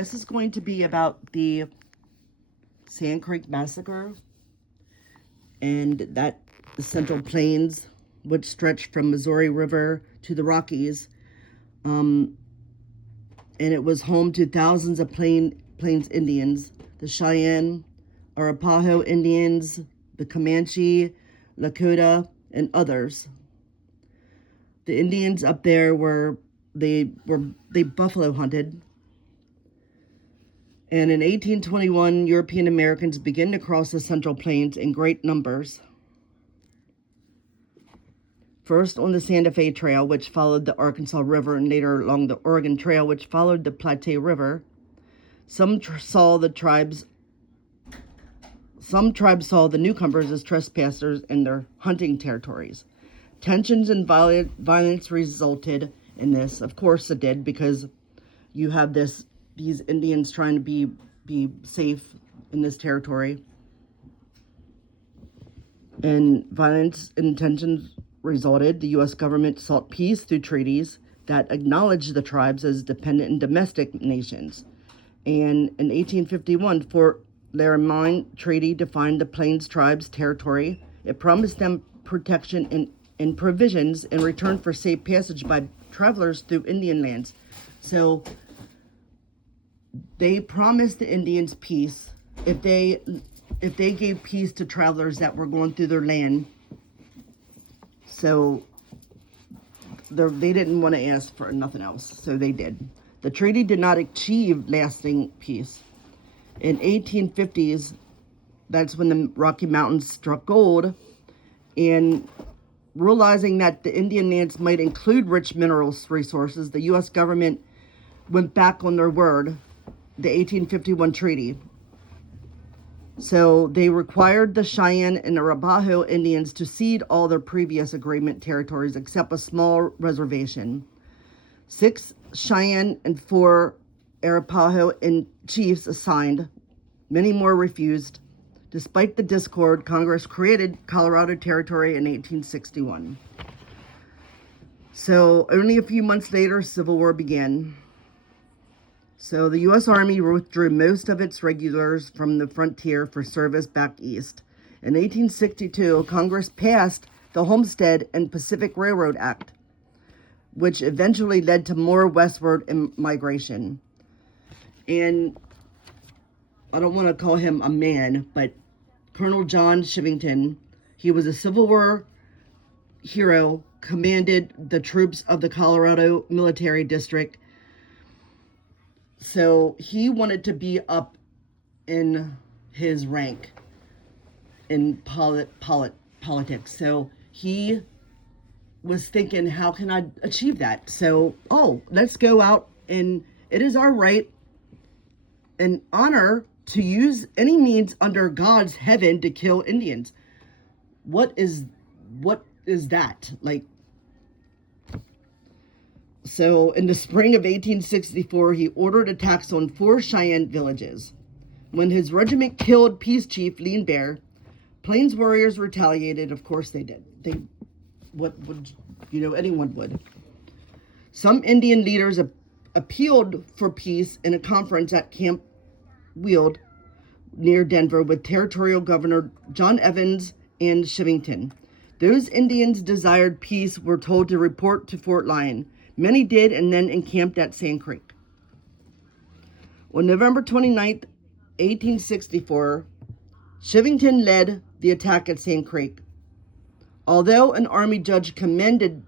This is going to be about the Sand Creek Massacre and that Central Plains, which stretched from Missouri River to the Rockies. And it was home to thousands of Plains Indians, the Cheyenne, Arapaho Indians, the Comanche, Lakota, and others. The Indians up there they buffalo hunted. And in 1821, European Americans began to cross the Central Plains in great numbers. First on the Santa Fe Trail, which followed the Arkansas River, and later along the Oregon Trail, which followed the Platte River. Some tribes saw the newcomers as trespassers in their hunting territories. Tensions and violence resulted in this. Of course it did, because you have these Indians trying to be safe in this territory. And violence and tensions resulted. The U.S. government sought peace through treaties that acknowledged the tribes as dependent and domestic nations. And in 1851, Fort Laramie Treaty defined the Plains tribes' territory. It promised them protection and provisions in return for safe passage by travelers through Indian lands. So they promised the Indians peace if they gave peace to travelers that were going through their land. So they didn't want to ask for nothing else, so they did. The treaty did not achieve lasting peace. In 1850s, that's when the Rocky Mountains struck gold, and realizing that the Indian lands might include rich minerals resources, the U.S. government went back on their word, the 1851 treaty. So they required the Cheyenne and Arapaho Indians to cede all their previous agreement territories except a small reservation. 6 Cheyenne and 4 Arapaho chiefs assigned. Many more refused. Despite the discord, Congress created Colorado Territory in 1861. So only a few months later, Civil War began. So the U.S. Army withdrew most of its regulars from the frontier for service back east. In 1862, Congress passed the Homestead and Pacific Railroad Act, which eventually led to more westward migration. And I don't want to call him a man, but Colonel John Chivington, he was a Civil War hero, commanded the troops of the Colorado Military District. So he wanted to be up in his rank in politics. So he was thinking, how can I achieve that? So, let's go out, and it is our right and honor to use any means under God's heaven to kill Indians. What is that? Like, so in the spring of 1864, he ordered attacks on 4 Cheyenne villages. When his regiment killed Peace Chief Lean Bear, Plains warriors retaliated. Of course they did. Anyone would. Some Indian leaders appealed for peace in a conference at Camp Weald near Denver with Territorial Governor John Evans and Chivington. Those Indians desired peace were told to report to Fort Lyon. Many did, and then encamped at Sand Creek. On November 29th, 1864, Chivington led the attack at Sand Creek. Although an army judge condemned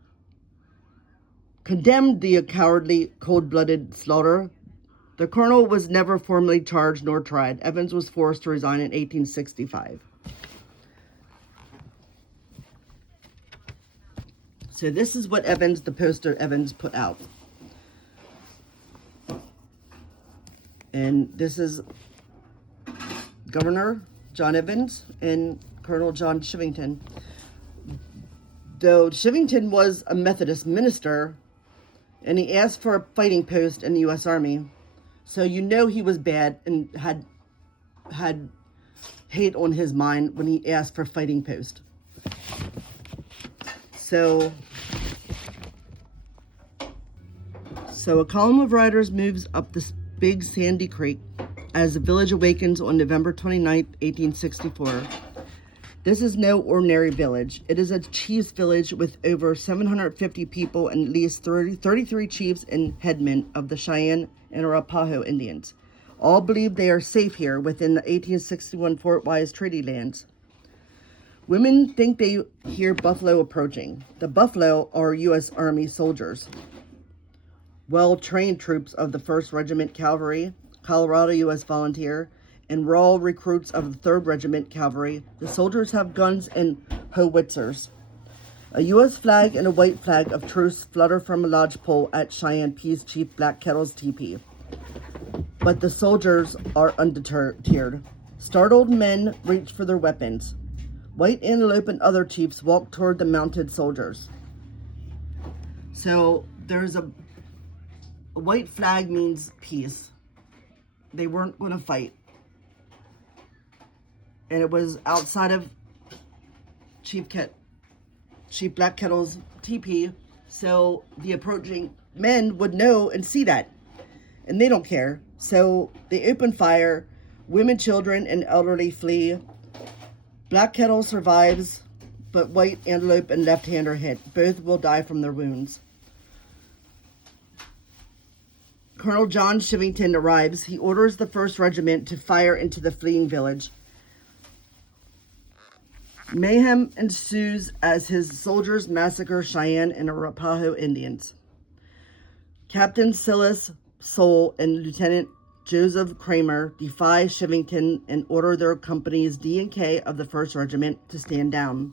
the cowardly, cold-blooded slaughter, the colonel was never formally charged nor tried. Evans was forced to resign in 1865. So this is what the poster Evans put out. And this is Governor John Evans and Colonel John Chivington. Though Chivington was a Methodist minister, and he asked for a fighting post in the U.S. Army. So he was bad and had hate on his mind when he asked for a fighting post. So a column of riders moves up the Big Sandy Creek as the village awakens on November 29, 1864. This is no ordinary village. It is a chief's village with over 750 people and at least 33 chiefs and headmen of the Cheyenne and Arapaho Indians. All believe they are safe here within the 1861 Fort Wise Treaty lands. Women think they hear buffalo approaching. The buffalo are U.S. Army soldiers, well-trained troops of the 1st Regiment Cavalry, Colorado U.S. Volunteer, and raw recruits of the 3rd Regiment Cavalry. The soldiers have guns and howitzers. A U.S. flag and a white flag of truce flutter from a lodge pole at Cheyenne Peace Chief Black Kettle's teepee. But the soldiers are undeterred. Startled men reach for their weapons. White Antelope and other chiefs walk toward the mounted soldiers. So there's a white flag means peace. They weren't going to fight. And it was outside of Chief Black Kettle's teepee, so the approaching men would know and see that, and they don't care. So they open fire. Women, children, and elderly flee. Black Kettle survives, but White Antelope and Left Hand are hit. Both will die from their wounds. Colonel John Shivington arrives. He orders the 1st Regiment to fire into the fleeing village. Mayhem ensues as his soldiers massacre Cheyenne and Arapaho Indians. Captain Silas Soule and Lieutenant Joseph Kramer defy Shivington and order their companies D and K of the 1st Regiment to stand down.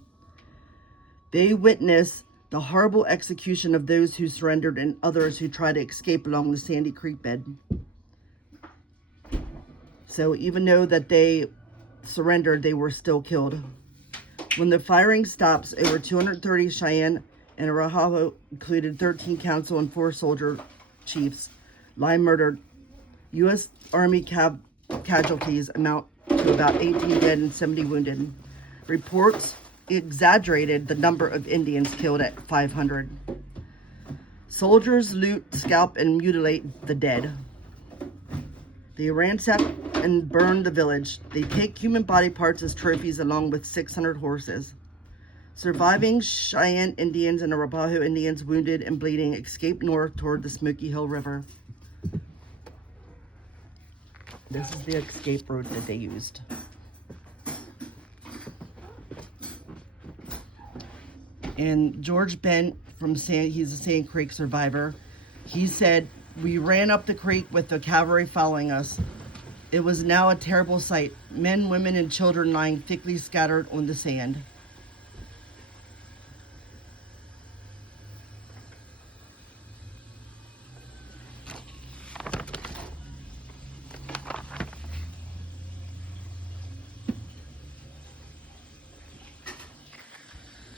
They witness the horrible execution of those who surrendered and others who tried to escape along the Sandy Creek bed. So even though that they surrendered, they were still killed. When the firing stops, over 230 Cheyenne and Arapaho, included 13 council and 4 soldier chiefs, lie murdered. U.S. Army casualties amount to about 18 dead and 70 wounded. Reports exaggerated the number of Indians killed at 500. Soldiers loot, scalp, and mutilate the dead. They ransack and burn the village. They take human body parts as trophies along with 600 horses. Surviving Cheyenne Indians and Arapaho Indians, wounded and bleeding, escape north toward the Smoky Hill River. This is the escape route that they used. And George Bent he's a Sand Creek survivor. He said, "We ran up the creek with the cavalry following us. It was now a terrible sight. Men, women, and children lying thickly scattered on the sand."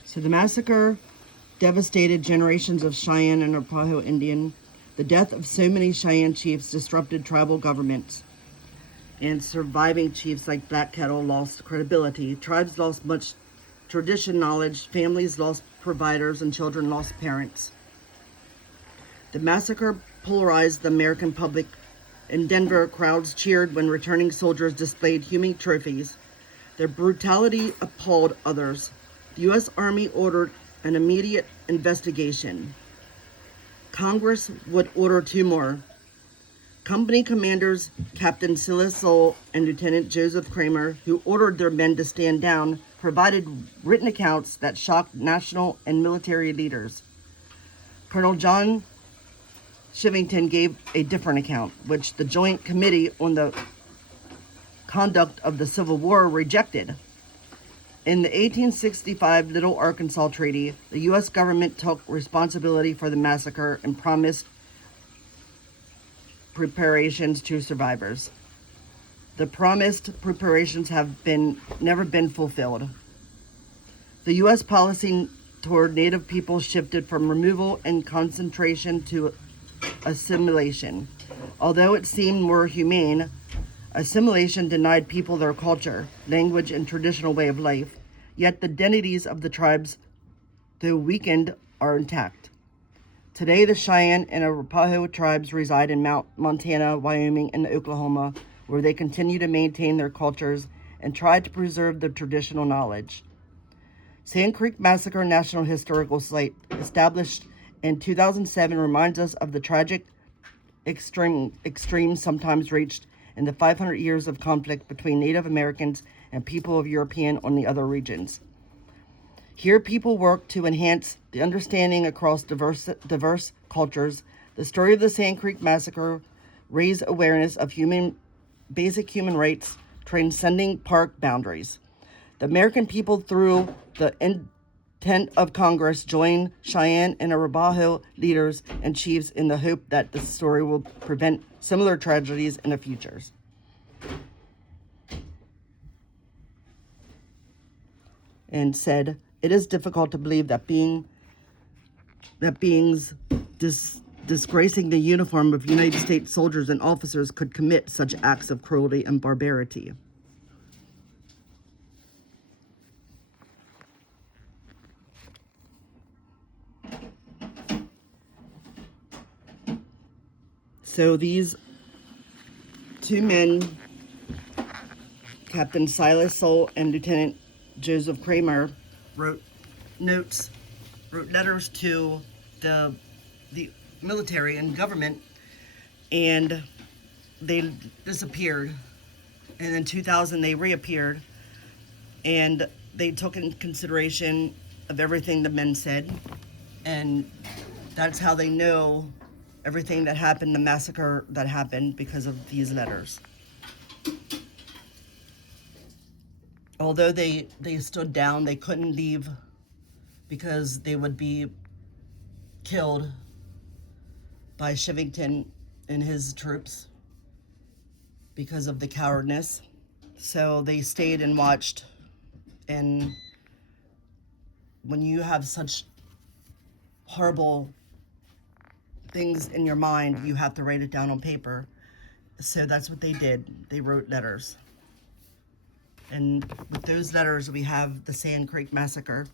So the massacre devastated generations of Cheyenne and Arapaho Indian. The death of so many Cheyenne chiefs disrupted tribal governments, and surviving chiefs like Black Kettle lost credibility. Tribes lost much tradition knowledge, families lost providers, and children lost parents. The massacre polarized the American public. In Denver, crowds cheered when returning soldiers displayed human trophies. Their brutality appalled others. The U.S. Army ordered an immediate investigation. Congress would order 2 more. Company commanders Captain Silas Soule and Lieutenant Joseph Kramer, who ordered their men to stand down, provided written accounts that shocked national and military leaders. Colonel John Shivington gave a different account, which the Joint Committee on the Conduct of the Civil War rejected. In the 1865 Little Arkansas Treaty, the U.S. government took responsibility for the massacre and promised preparations to survivors. The promised preparations have never been fulfilled. The U.S. policy toward Native people shifted from removal and concentration to assimilation. Although it seemed more humane, assimilation denied people their culture, language, and traditional way of life. Yet the identities of the tribes, though weakened, are intact. Today, the Cheyenne and Arapaho tribes reside in Montana, Wyoming, and Oklahoma, where they continue to maintain their cultures and try to preserve their traditional knowledge. Sand Creek Massacre National Historical Site, established in 2007, reminds us of the tragic extremes sometimes reached in the 500 years of conflict between Native Americans and people of European on the other regions. Here, people work to enhance the understanding across diverse cultures. The story of the Sand Creek Massacre raised awareness of basic human rights, transcending park boundaries. The American people, through the intent of Congress, joined Cheyenne and Arapaho leaders and chiefs in the hope that the story will prevent similar tragedies in the future. And said, "It is difficult to believe that beings disgracing the uniform of United States soldiers and officers could commit such acts of cruelty and barbarity." So these two men, Captain Silas Soule and Lieutenant Joseph Kramer, wrote letters to the military and government, and they disappeared. And in 2000, they reappeared, and they took in consideration of everything the men said, and that's how they know everything that happened, the massacre that happened, because of these letters. Although they stood down, they couldn't leave because they would be killed by Shivington and his troops because of the cowardness. So they stayed and watched. And when you have such horrible things in your mind, you have to write it down on paper. So that's what they did. They wrote letters. And with those letters, we have the Sand Creek Massacre.